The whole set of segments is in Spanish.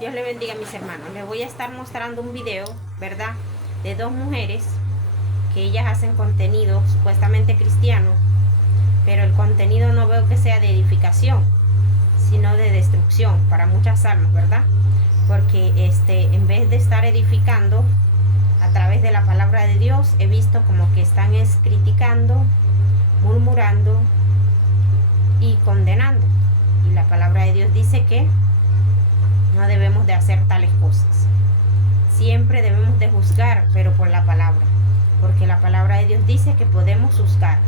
Dios le bendiga, mis hermanos. Les voy a estar mostrando un video, ¿verdad? De dos mujeres que ellas hacen contenido supuestamente cristiano, pero el contenido no veo que sea de edificación, sino de destrucción para muchas almas, ¿verdad? Porque en vez de estar edificando a través de la palabra de Dios, he visto como que están criticando, murmurando y condenando. Y la palabra de Dios dice que no debemos de hacer tales cosas. Siempre debemos de juzgar, pero por la palabra, porque la palabra de Dios dice que podemos juzgar,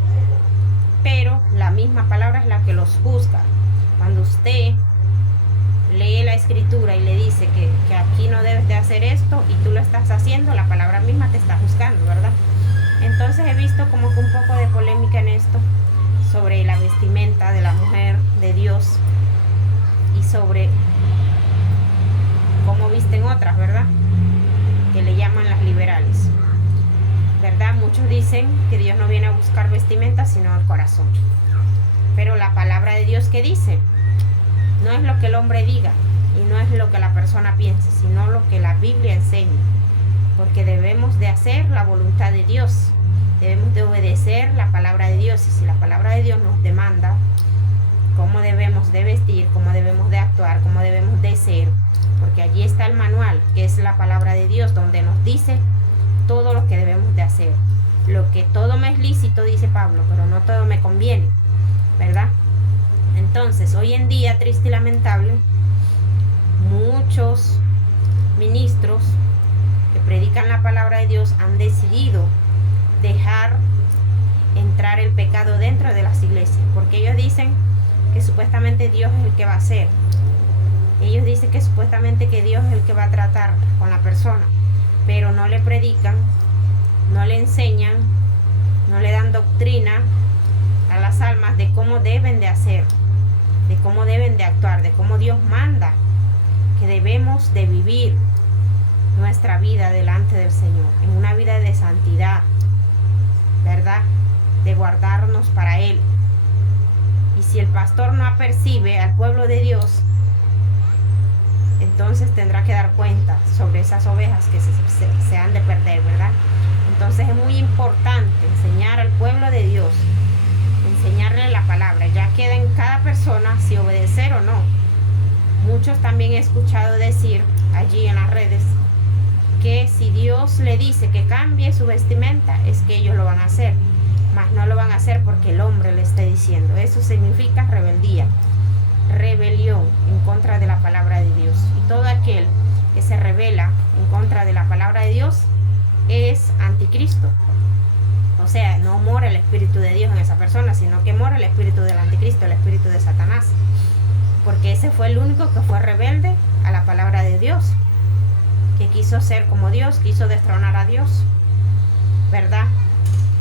pero la misma palabra es la que los juzga. Cuando usted lee la escritura y le dice que aquí no debes de hacer esto y tú lo estás haciendo, la palabra misma te está juzgando, ¿verdad? Entonces he visto como que un poco de polémica en esto, sobre la vestimenta de la mujer de Dios y sobre cómo visten otras, ¿verdad? Que le llaman las liberales, ¿verdad? Muchos dicen que Dios no viene a buscar vestimenta, sino el corazón. Pero la palabra de Dios, ¿qué dice? No es lo que el hombre diga y no es lo que la persona piense, sino lo que la Biblia enseña. Porque debemos de hacer la voluntad de Dios. Debemos de obedecer la palabra de Dios. Y si la palabra de Dios nos demanda cómo debemos de vestir, cómo debemos de actuar, cómo debemos de ser, porque allí está el manual, que es la palabra de Dios, donde nos dice todo lo que debemos de hacer. Lo que todo me es lícito, dice Pablo, pero no todo me conviene, ¿verdad? Entonces, hoy en día, triste y lamentable, muchos ministros que predican la palabra de Dios han decidido dejar entrar el pecado dentro de las iglesias, porque ellos dicen que supuestamente Dios es el que va a hacer. Ellos dicen que supuestamente que Dios es el que va a tratar con la persona, pero no le predican, no le enseñan, no le dan doctrina a las almas de cómo deben de hacer, de cómo deben de actuar, de cómo Dios manda que debemos de vivir nuestra vida delante del Señor, en una vida de santidad, ¿verdad? De guardarnos para Él. Y si el pastor no apercibe al pueblo de Dios, entonces tendrá que dar cuenta sobre esas ovejas que se han de perder, ¿verdad? Entonces es muy importante enseñar al pueblo de Dios, enseñarle la palabra. Ya queda en cada persona si obedecer o no. Muchos también he escuchado decir allí en las redes que si Dios le dice que cambie su vestimenta, es que ellos lo van a hacer, mas no lo van a hacer porque el hombre le esté diciendo. Eso significa rebeldía, rebelión en contra de la palabra de Dios. Y todo aquel que se rebela en contra de la palabra de Dios es anticristo. O sea, no mora el Espíritu de Dios en esa persona, sino que mora el Espíritu del anticristo, el Espíritu de Satanás. Porque ese fue el único que fue rebelde a la palabra de Dios, que quiso ser como Dios, quiso destronar a Dios, ¿verdad?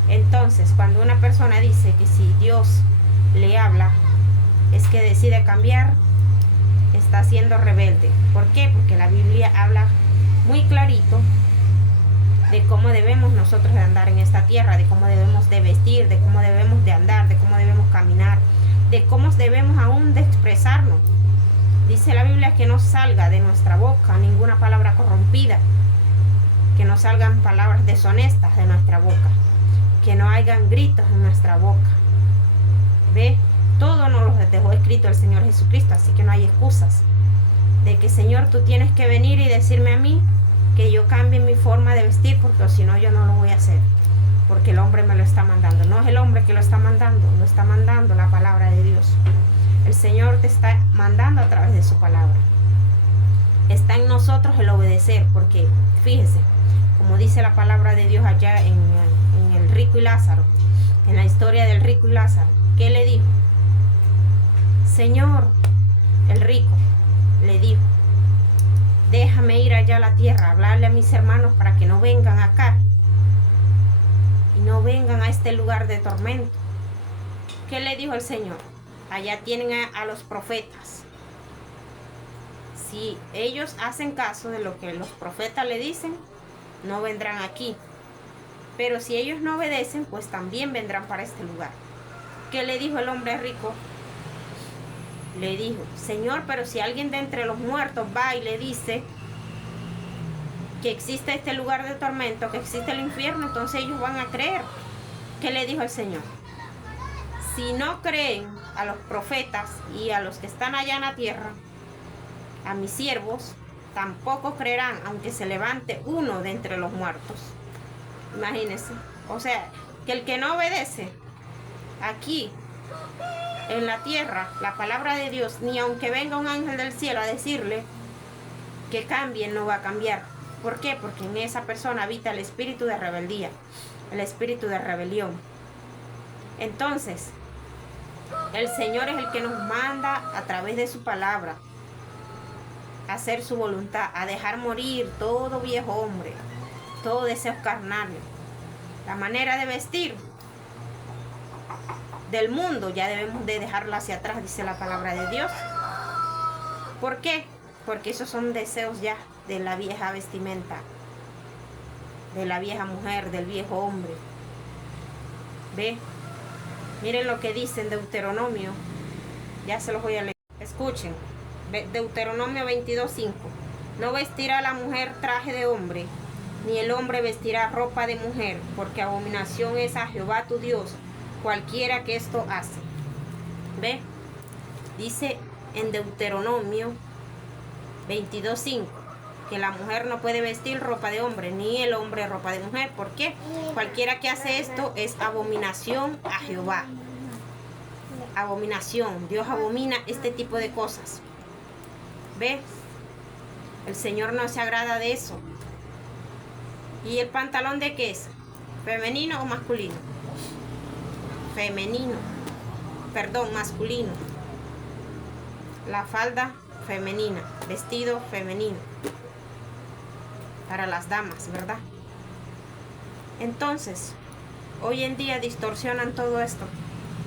Entonces, cuando una persona dice que si Dios le habla, es que decide cambiar, está siendo rebelde. ¿Por qué? Porque la Biblia habla muy clarito de cómo debemos nosotros de andar en esta tierra, de cómo debemos de vestir, de cómo debemos de andar, de cómo debemos caminar, de cómo debemos aún de expresarnos. Dice la Biblia que no salga de nuestra boca ninguna palabra corrompida, que no salgan palabras deshonestas de nuestra boca, que no hayan gritos en nuestra boca. ¿Ve? Todo nos lo dejó escrito el Señor Jesucristo, así que no hay excusas de que, Señor, tú tienes que venir y decirme a mí que yo cambie mi forma de vestir, porque si no yo no lo voy a hacer, porque el hombre me lo está mandando. No es el hombre que lo está mandando la palabra de Dios. El Señor te está mandando a través de su palabra. Está en nosotros el obedecer, porque fíjese, como dice la palabra de Dios allá en el rico y Lázaro, en la historia del rico y Lázaro, ¿qué le dijo? Señor, el rico le dijo, déjame ir allá a la tierra, hablarle a mis hermanos para que no vengan acá y no vengan a este lugar de tormento. ¿Qué le dijo el Señor? Allá tienen a los profetas. Si ellos hacen caso de lo que los profetas le dicen, no vendrán aquí. Pero si ellos no obedecen, pues también vendrán para este lugar. ¿Qué le dijo el hombre rico? le dijo, Señor, pero si alguien de entre los muertos va y le dice que existe este lugar de tormento, que existe el infierno, entonces ellos van a creer. ¿Qué le dijo el Señor? Si no creen a los profetas y a los que están allá en la tierra, a mis siervos, tampoco creerán, aunque se levante uno de entre los muertos. Imagínense. O sea, que el que no obedece aquí en la tierra la palabra de Dios, ni aunque venga un ángel del cielo a decirle que cambie, no va a cambiar. ¿Por qué? Porque en esa persona habita el espíritu de rebeldía, el espíritu de rebelión. Entonces, el Señor es el que nos manda a través de su palabra a hacer su voluntad, a dejar morir todo viejo hombre, todo deseo carnal, la manera de vestir del mundo ya debemos de dejarla hacia atrás, dice la palabra de Dios. ¿Por qué? Porque esos son deseos ya de la vieja vestimenta, de la vieja mujer, del viejo hombre. ¿Ve? Miren lo que dice en Deuteronomio. Ya se los voy a leer. Escuchen. Deuteronomio 22:5. No vestirá la mujer traje de hombre, ni el hombre vestirá ropa de mujer, porque abominación es a Jehová tu Dios, cualquiera que esto hace. ¿Ve? Dice en Deuteronomio 22:5 que la mujer no puede vestir ropa de hombre, ni el hombre ropa de mujer. ¿Por qué? Cualquiera que hace esto es abominación a Jehová. Abominación. Dios abomina este tipo de cosas. ¿Ve? El Señor no se agrada de eso. ¿Y el pantalón de qué es? ¿Femenino o masculino? Femenino. Perdón, masculino. La falda femenina, vestido femenino. Para las damas, ¿verdad? Entonces, hoy en día distorsionan todo esto,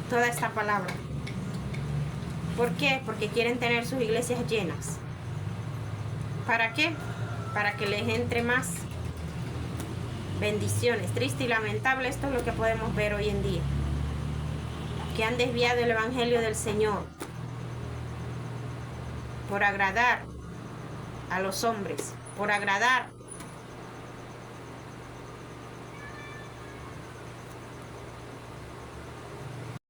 toda esta palabra. ¿Por qué? Porque quieren tener sus iglesias llenas. ¿Para qué? Para que les entre más bendiciones. Triste y lamentable, esto es lo que podemos ver hoy en día. Que han desviado el evangelio del Señor por agradar a los hombres, por agradar